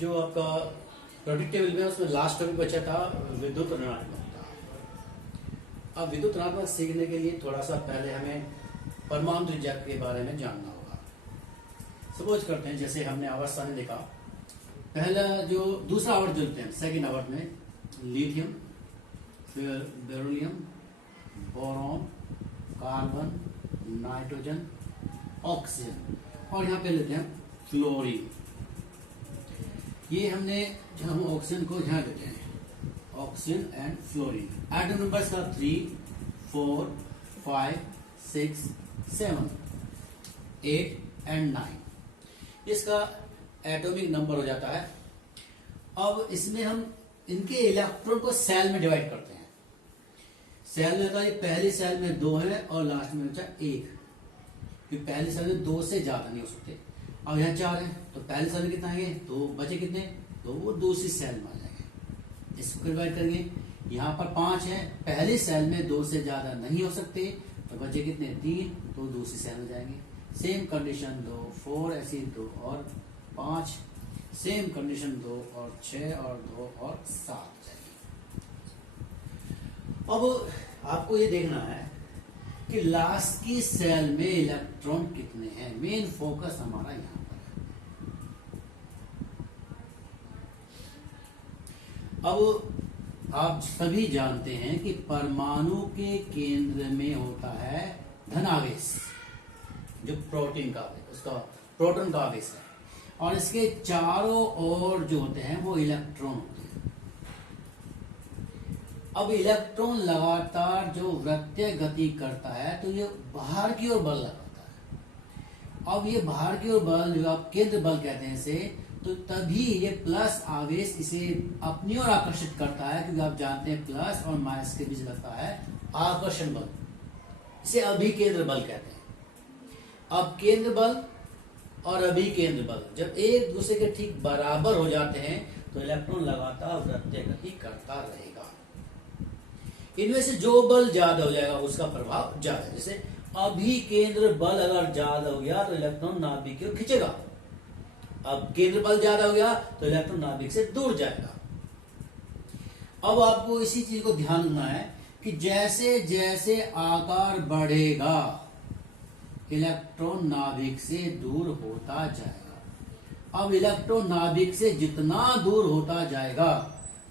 जो आपका product table में उसमें लास्ट टॉपिक बचा था विद्युत ऋणात्मकता। अब विद्युत ऋणात्मक सीखने के लिए थोड़ा सा पहले हमें परमाणु त्रिज्या के बारे में जानना होगा। सपोज करते हैं जैसे हमने अवस्था में देखा, पहला जो दूसरा आवर्त जो लेते हैं सेकेंड आवर्त में लिथियम, फिर beryllium, boron, carbon, nitrogen, oxygen और यहाँ पे लेते हैं फ्लोरीन। ये हमने जो हम ऑक्सीजन को यहाँ लेते हैं oxygen and fluorine. Atom numbers का 3, 4, 5, 6, 7, 8 एंड 9 इसका एटॉमिक नंबर हो जाता है। अब इसमें हम इनके इलेक्ट्रॉन को सेल में डिवाइड करते हैं। सेल में होता है पहली सेल में 2 है और लास्ट में बचा 1। पहली सेल में 2 से ज्यादा नहीं हो सकते। अब यहाँ 4 है तो पहली सेल में कितना आएंगे, 2 बचे कितने, तो वो दूसरी सेल में आ जाएंगे। इसको डिवाइड करेंगे। यहाँ पर 5 है, पहली सेल में 2 से ज्यादा नहीं हो सकते तो बचे कितने, 3, तो दूसरी सेल में जाएंगे। सेम कंडीशन 2, 4 ऐसी 2 और 5, सेम कंडीशन 2 और 6 और 2 और 7 जाएगी। अब आपको ये देखना है कि लास्ट की सेल में इलेक्ट्रॉन कितने हैं। मेन फोकस हमारा यहां पर है। अब आप सभी जानते हैं कि परमाणु के केंद्र में होता है धनावेश, जो प्रोटीन का उसका प्रोटॉन का आवेश है, और इसके चारों ओर जो होते हैं वो इलेक्ट्रॉन होते हैं। अब इलेक्ट्रॉन लगातार जो वृत्तीय गति करता है तो ये बाहर की ओर बल लगाता है। अब ये बाहर की ओर बल जो आप केंद्र बल कहते हैं इसे, तो तभी ये प्लस आवेश इसे अपनी ओर आकर्षित करता है, क्योंकि आप जानते हैं प्लस और माइनस के बीच लगता है आकर्षण बल, इसे अभिकेंद्र बल कहते हैं। अब केंद्र बल और अभिकेंद्र बल जब एक दूसरे के ठीक बराबर हो जाते हैं तो इलेक्ट्रॉन लगातार वृत्तीय गति करता रहेगा। इनमें से जो बल ज्यादा हो जाएगा उसका प्रभाव ज्यादा है। जैसे अभिकेंद्र बल अगर ज्यादा हो गया तो इलेक्ट्रॉन नाभिक की ओर खींचेगा। अब केंद्र बल ज्यादा हो गया तो इलेक्ट्रॉन नाभिक से दूर जाएगा। अब आपको इसी चीज को ध्यान रखना है कि जैसे जैसे आकार बढ़ेगा इलेक्ट्रॉन नाभिक से दूर होता जाएगा। अब इलेक्ट्रॉन नाभिक से जितना दूर होता जाएगा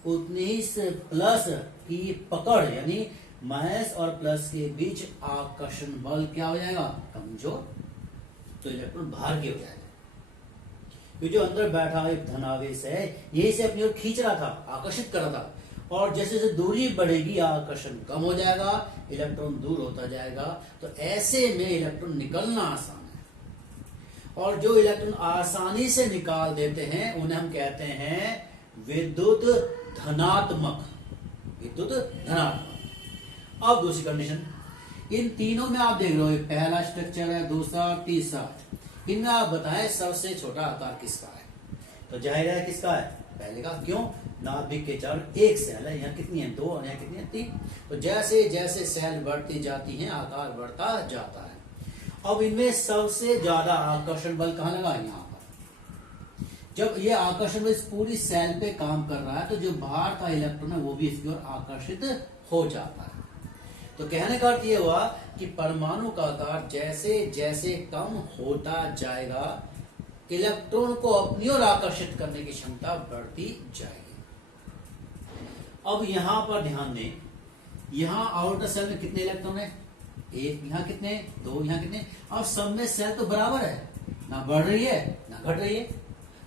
उतनी ही प्लस की पकड़, यानी माइनस और प्लस के बीच आकर्षण बल क्या हो जाएगा, कमजोर, तो इलेक्ट्रॉन बाहर की हो जाएगा। ये जो अंदर बैठा एक धनावेश है यही से अपनी ओर खींच रहा था, आकर्षित कर रहा था, और जैसे जैसे दूरी बढ़ेगी आकर्षण कम हो जाएगा, इलेक्ट्रॉन दूर होता जाएगा। तो ऐसे में इलेक्ट्रॉन निकलना आसान है, और जो इलेक्ट्रॉन आसानी से निकाल देते हैं उन्हें हम कहते हैं विद्युत धनात्मक। विद्युत धनात्मक। अब दूसरी कंडीशन, इन तीनों में आप देख रहे हो पहला स्ट्रक्चर है, दूसरा और तीसरा, इनमें आप बताएं सबसे छोटा आकार किसका है। तो जाहिर है किसका है, पहले का। क्यों, नाभिक के चारों एक सेल है, यहाँ कितनी है, 2 और यहाँ कितनी है, 3। तो जैसे जैसे सेल बढ़ती जाती हैं आकार बढ़ता जाता है। अब इनमें सबसे ज्यादा आकर्षण बल कहाँ लगा, यहाँ पर। जब ये आकर्षण बल इस पूरी सेल पे काम कर रहा है तो जो बाहर का इलेक्ट्रॉन है वो भी इसकी ओर आकर्षित हो जाता है। तो कहने का अर्थ ये हुआ कि परमाणु का आकार जैसे जैसे कम होता जाएगा इलेक्ट्रॉन को अपनी ओर आकर्षित करने की क्षमता बढ़ती जाएगी। अब यहां पर ध्यान दें, यहां आउटर सेल में कितने इलेक्ट्रॉन है, 1, यहां कितने, 2, यहां कितने। अब सब में सेल तो बराबर है, ना बढ़ रही है ना घट रही है।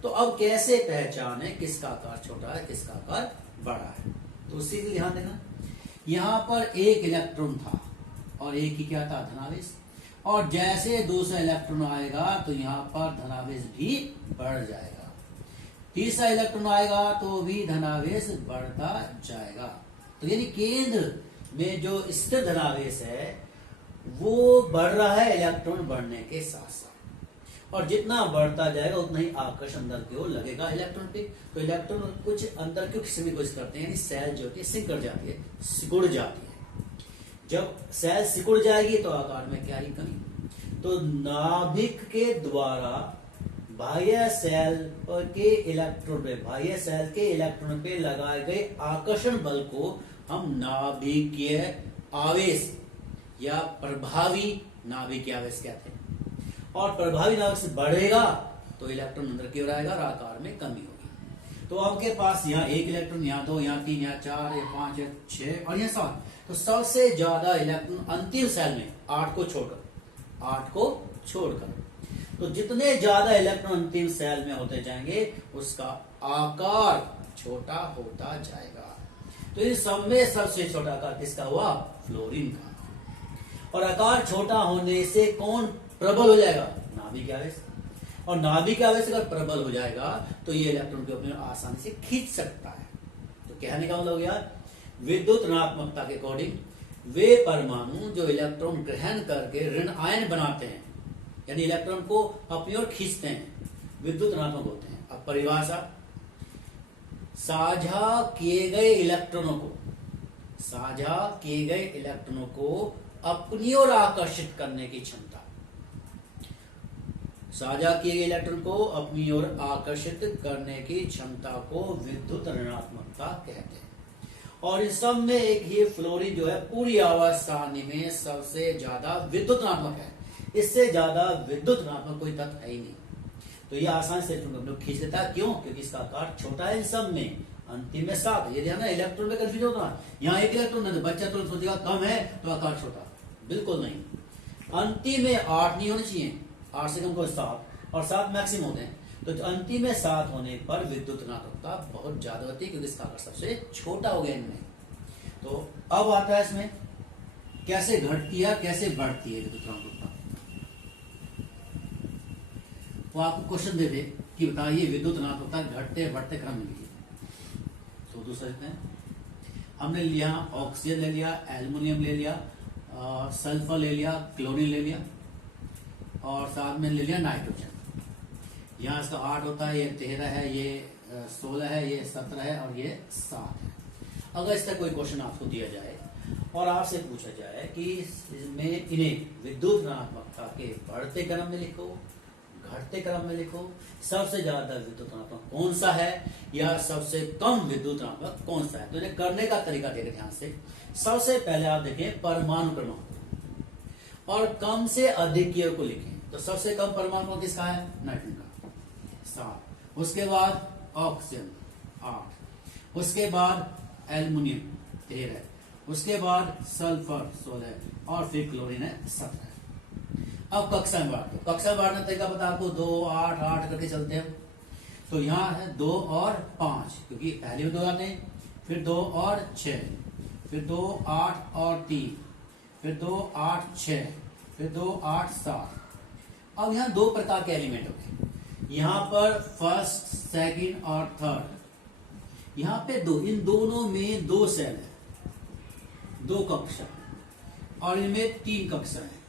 तो अब कैसे पहचाने किसका आकार छोटा है किसका आकार बड़ा है, तो उसी के ध्यान देना। यहां पर एक इलेक्ट्रॉन था और एक ही क्या था, धनावेश, और जैसे दूसरा इलेक्ट्रॉन आएगा तो यहाँ पर धनावेश भी बढ़ जाएगा। तीसरा इलेक्ट्रॉन आएगा तो भी धनावेश बढ़ता जाएगा। तो यानी केंद्र में जो स्थिर धनावेश है वो बढ़ रहा है इलेक्ट्रॉन बढ़ने के साथ साथ, और जितना बढ़ता जाएगा उतना ही आकर्षण अंदर की ओर लगेगा इलेक्ट्रॉन पे। तो इलेक्ट्रॉन कुछ अंदर की खिंचने की कोशिश करते हैं, यानी सेल जो होती है सिकुड़ जाती है, सिकुड़ जाती है। जब सेल सिकुड़ जाएगी तो आकार में क्या ही कमी। तो नाभिक के द्वारा बाह्य सेल के इलेक्ट्रॉन पे, बाह्य सेल के इलेक्ट्रॉन पे लगाए गए आकर्षण बल को हम नाभिकीय आवेश या प्रभावी नाभिकीय आवेश कहते हैं। और प्रभावी नाभिक से बढ़ेगा तो इलेक्ट्रॉन अंदर की ओर आएगा और आकार में कमी होगी। तो आपके पास यहाँ एक इलेक्ट्रॉन, यहाँ दो, यहाँ तीन, यहाँ चार, यहाँ पांच, यहाँ छह और यहाँ सात। तो सबसे ज्यादा इलेक्ट्रॉन अंतिम सेल में आठ को छोड़कर। तो जितने ज्यादा इलेक्ट्रॉन अंतिम सेल में होते जाएंगे उसका आकार छोटा होता जाएगा। तो इस सब में सबसे छोटा आकार किसका हुआ? फ्लोरीन का। और आकार छोटा होने से कौन प्रबल हो जाएगा? नाभिक आवेश। और नाभिक आवेश अगर प्रबल हो जाएगा तो ये इलेक्ट्रॉन को अपने आसानी से खींच सकता है। तो कहने का मतलब हो गया, विद्युत ऋणात्मकता के अकॉर्डिंग वे परमाणु जो इलेक्ट्रॉन ग्रहण करके ऋण आयन बनाते हैं, यानी इलेक्ट्रॉन को अपनी ओर खींचते हैं, विद्युत ऋणात्मक होते हैं। अब परिभाषा, साझा किए गए इलेक्ट्रॉनों को अपनी ओर आकर्षित करने की क्षमता, साझा किए गए इलेक्ट्रॉन को अपनी ओर आकर्षित करने की क्षमता को विद्युत ऋणात्मकता कहते हैं। और इस सब में एक ये फ्लोरीन जो है पूरी आवर्त सारणी में सबसे ज्यादा विद्युत ऋणात्मक है। इससे ज्यादा विद्युत ऋणात्मक कोई तत्व है ही नहीं। तो ये आसानी से हम लोग खींच लेता है। क्यों? क्योंकि इसका आकार छोटा है। इन सब में अंतिम में 7 है। ये ध्यान, इलेक्ट्रॉन में कंफ्यूजन होता है। यहाँ एक इलेक्ट्रॉन है, बच्चा तो सोचेगा कम है तो आकार छोटा, बिल्कुल नहीं। अंतिम में 8 नहीं होने चाहिए, 8 से कम को 7 और 7 मैक्सिमम होते हैं। तो अंतिम में 7 होने पर विद्युत ऋणात्मकता बहुत ज्यादा होती है क्योंकि इसका आकार सबसे छोटा हो गया इनमें। तो अब आता है इसमें कैसे घटती है कैसे बढ़ती है विद्युत ऋणात्मकता। वो आपको क्वेश्चन दे दे कि बताइए विद्युत ऋणात्मकता घटते बढ़ते क्रम में लिखिए। तो दूसरा देखते हैं, हमने लिया ऑक्सीजन ले लिया, एल्युमिनियम ले लिया, सल्फर ले लिया, क्लोरीन ले लिया और साथ में ले लिया नाइट्रोजन। यहाँ इसका 8 होता है, ये 13 है, ये 16 है, ये 17 है और ये 7 है। अगर इसका कोई क्वेश्चन आपको दिया जाए और आपसे पूछा जाए कि इसमें इन्हें विद्युत ऋणात्मकता के बढ़ते क्रम में लिखो, घटते क्रम में लिखो, सबसे ज्यादा विद्युत ऋणात्मक कौन सा है या सबसे कम विद्युत ऋणात्मक कौन सा है, तो इन्हें करने का तरीका देखें ध्यान से। सबसे पहले आप देखें परमाणु क्रमांक और कम से अधिक की ओर को लिखें। तो सबसे कम परमाणु किसका है? नाइट्रोजन का 7, उसके बाद ऑक्सीजन 8, उसके बाद एल्युमिनियम 13, उसके बाद सल्फर 16 और फिर क्लोरीन है 17। अब कक्षा में बांट दो। कक्षा बांटने का तरीका पता आपको, 2 8 8 करके चलते हैं। तो यहाँ है 2 और 5 क्योंकि पहले में 2 आते हैं, फिर 2 और 6, फिर 2 8 और 3, फिर 2 8 6, फिर 2 8 7। अब यहाँ 2 प्रकार के एलिमेंट होते हैं। यहाँ पर फर्स्ट, सेकंड और थर्ड। यहाँ पे 2, इन दोनों में 2 सेल है, 2 कक्षा और इनमें 3 कक्षा है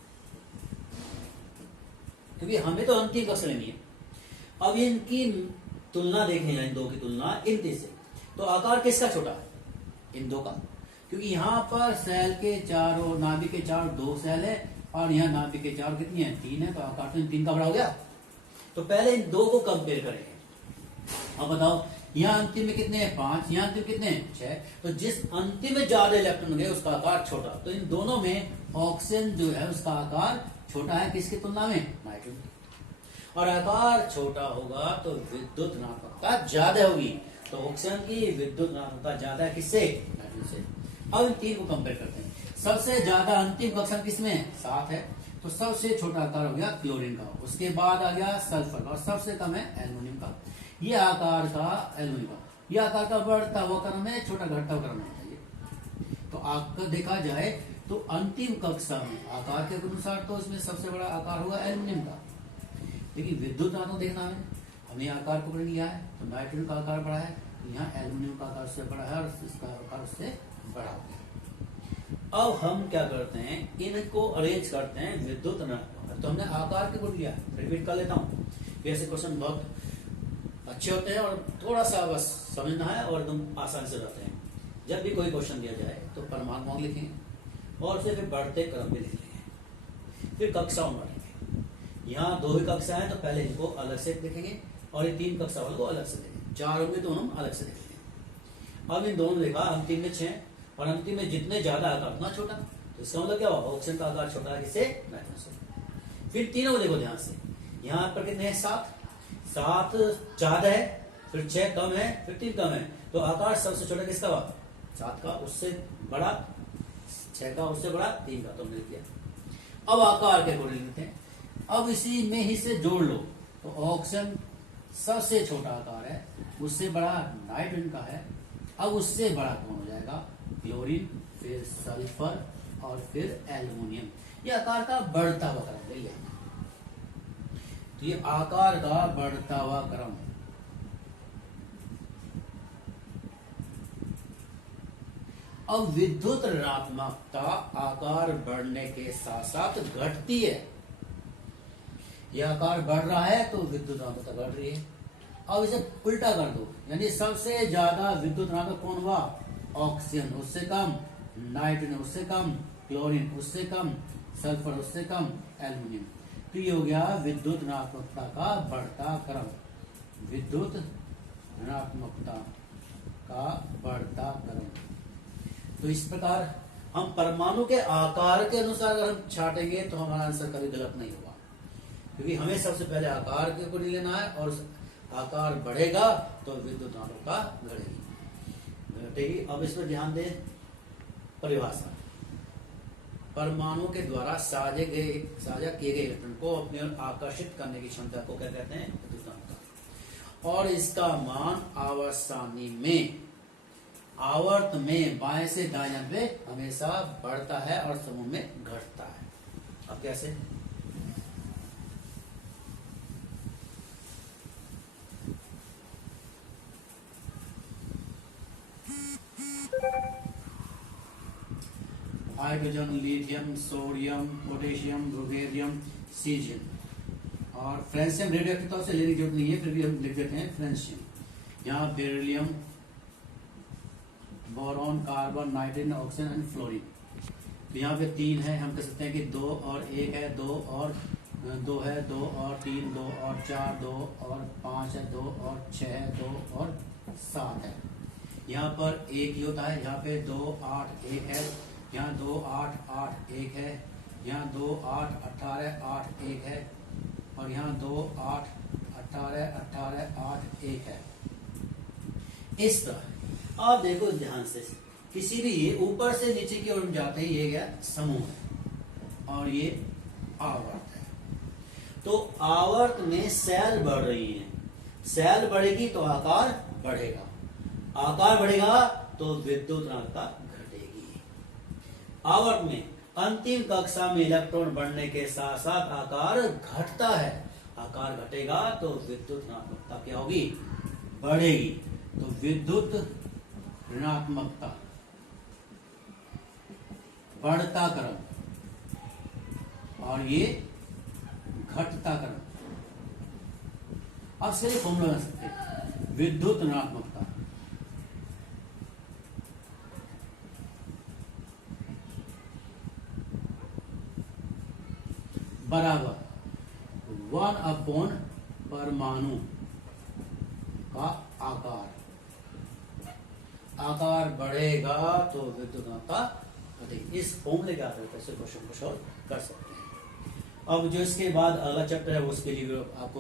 क्योंकि हमें तो अंतिम कक्षा लेनी है। अब इनकी तुलना देखें, इन 2 की तुलना इन 3 से, तो आकार किसका छोटा है? इन 2 का, क्योंकि यहाँ पर सेल के चारों, नाभिक के चार 2 सेल है और यहाँ नाभिक के चार कितनी है? 3 है। तो आकार तो इन 3 का बड़ा हो गया। तो पहले इन 2 को कंपेयर करेंगे। अब बताओ, यहाँ अंतिम में कितने हैं? 5, यहाँ अंतिम कितने हैं? 6। तो जिस अंतिम में ज्यादा इलेक्ट्रॉन होंगे उसका आकार छोटा। तो इन दोनों में ऑक्सीजन जो है उसका आकार छोटा है किसकी तुलना में? नाइट्रोजन। और आकार छोटा होगा तो विद्युत ऋणात्मकता ज्यादा होगी। तो ऑक्सीजन की विद्युत ऋणात्मकता ज्यादा है किससे? नाइट्रोजन से। अब इन 3 को कंपेयर करते हैं। सबसे ज्यादा अंतिम कक्षा किसमें? 7 है। तो सबसे छोटा आकार हो गया क्लोरीन का, उसके बाद आ गया सल्फर का और सबसे कम है एल्युमिनियम का। ये आकार का एल्युमिनियम का, ये आकार का बढ़ता हुआ क्रम है, छोटा घटता हुआ क्रम है। तो आकर देखा जाए तो अंतिम कक्षा में आकार के अनुसार तो इसमें सबसे बड़ा आकार होगा एल्युमिनियम का, लेकिन विद्युत ऋणात्मक देखना है, हमने आकार को पकड़ लिया है। तो नाइट्रोजन का आकार बड़ा है, तो यहाँ एल्युमिनियम का आकार उससे बड़ा है और इसका आकार उससे बड़ा हो गया। अब हम क्या करते हैं, इनको अरेंज करते हैं विद्युत ऋणात्मक। तो हमने आकार के गुण लिया, रिपीट कर लेता हूँ। ऐसे क्वेश्चन बहुत अच्छे होते हैं और थोड़ा सा बस समझना है और एकदम आसान से रहते हैं। जब भी कोई क्वेश्चन दिया जाए तो परमाणु लिखेंगे और उसे फिर बढ़ते क्रम में लिख लेंगे, फिर कक्षाओं में लिखेंगे। यहाँ 2 ही कक्षा है तो पहले इनको अलग से देखेंगे और ये 3 कक्षा वालों को अलग से देखेंगे। 4 होंगे तो हम अलग से देखेंगे। अब इन दोनों देखा, अंतिम में 6 और अंतिम में जितने ज्यादा आकार उतना छोटा, तो इसका मतलब क्या हुआ, ऑक्सीजन का आकार छोटा है किससे, नाइट्रोजन से। फिर तीनों देखो ध्यान से, यहाँ पर कितने हैं 7 ज्यादा है, फिर 6 कम है, फिर 3 कम है, तो आकार सबसे छोटा किसका हुआ, 7 का, उससे बड़ा 6 का, उससे बड़ा 3 का, तो मिल गया। अब आकार के अकॉर्डिंग लेते हैं। अब इसी में ही से जोड़ लो, तो ऑक्सीजन सबसे छोटा आकार है, उससे बड़ा नाइट्रोजन का है, अब उससे बड़ा कौन हो जाएगा, क्लोरीन, फिर सल्फर और फिर एल्युमिनियम। ये आकार का बढ़ता हुआ क्रम है, तो ये आकार का बढ़ता हुआ क्रम। अब विद्युत ऋणात्मकता आकार बढ़ने के साथ साथ घटती है। यह आकार बढ़ रहा है तो विद्युत ऋणात्मकता बढ़ रही है। अब इसे उल्टा कर दो, यानी सबसे ज्यादा विद्युत ऋणात्मक कौन हुआ, ऑक्सीजन, उससे कम नाइट्रोजन, उससे कम क्लोरीन, उससे कम सल्फर, उससे कम एल्युमिनियम। तो ये हो गया विद्युत ऋणात्मकता का बढ़ता क्रम, विद्युत ऋणात्मकता का बढ़ता क्रम। तो इस प्रकार हम परमाणु के आकार के अनुसार अगर हम छाटेंगे तो हमारा आंसर कभी गलत नहीं होगा, क्योंकि हमें सबसे पहले आकार के को लेना है, और आकार बढ़ेगा तो विद्युत ऋणात्मकता घटेगी। अब इस पर ध्यान दें, परिभाषा, परमाणु के द्वारा साझा किए गए इलेक्ट्रॉन को अपने ओर आकर्षित करने की क्षमता को क्या कहते हैं, विद्युत ऋणात्मकता। और इसका मान आवर्त सारणी में, आवर्त में बाएं से दाएं पे हमेशा बढ़ता है और समूह में घटता है। अब कैसे, hydrogen, lithium, sodium, potassium, rubidium, caesium और फ्रेंशियम रेडियोएक्टिव से लेने की जरूरत नहीं है, फिर भी हम लिख देते हैं फ्रेंशियम। यहाँ beryllium, boron, carbon, nitrogen, oxygen and fluorine. तो यहाँ पे 3 है, हम कह सकते हैं कि 2 और 1 है, 2 और 2 है, 2 और 3, 2 और 4, 2 और 5 है, 2 और 6 है, 2 और 7 है। यहाँ पर 1 ही होता है, यहाँ पे 2, 8, 1 है, यहाँ 2, 8, 8, 1 है, यहाँ 2, 8, 18, 8, 1 है, और यहाँ 2, 8, 18, 18, 8, 1 है। इस तरह आप देखो ध्यान से, किसी भी ये ऊपर से नीचे की ओर जाते ही ये क्या समूह है और ये आवर्त है। तो आवर्त में सेल बढ़ रही है, सेल बढ़ेगी तो आकार बढ़ेगा, आकार बढ़ेगा तो विद्युत ऋणात्मकता घटेगी। आवर्त में अंतिम कक्षा में इलेक्ट्रॉन बढ़ने के साथ साथ आकार घटता है, आकार घटेगा तो विद्युत ऋणात्मकता क्या होगी, बढ़ेगी। तो विद्युत ऋणात्मकता बढ़ता क्रम और ये घटता क्रम। अब से फॉर्मूला बना सकते हैं, विद्युत ऋणात्मकता बराबर 1/, परमाणु का आकार, आकार बढ़ेगा तो विद्युत ऋणात्मकता घटेगी। इस फॉर्मूले के आधार पर से क्वेश्चन को सॉल्व कर सकते हैं। अब जो इसके बाद अगला चैप्टर है उसके लिए आपको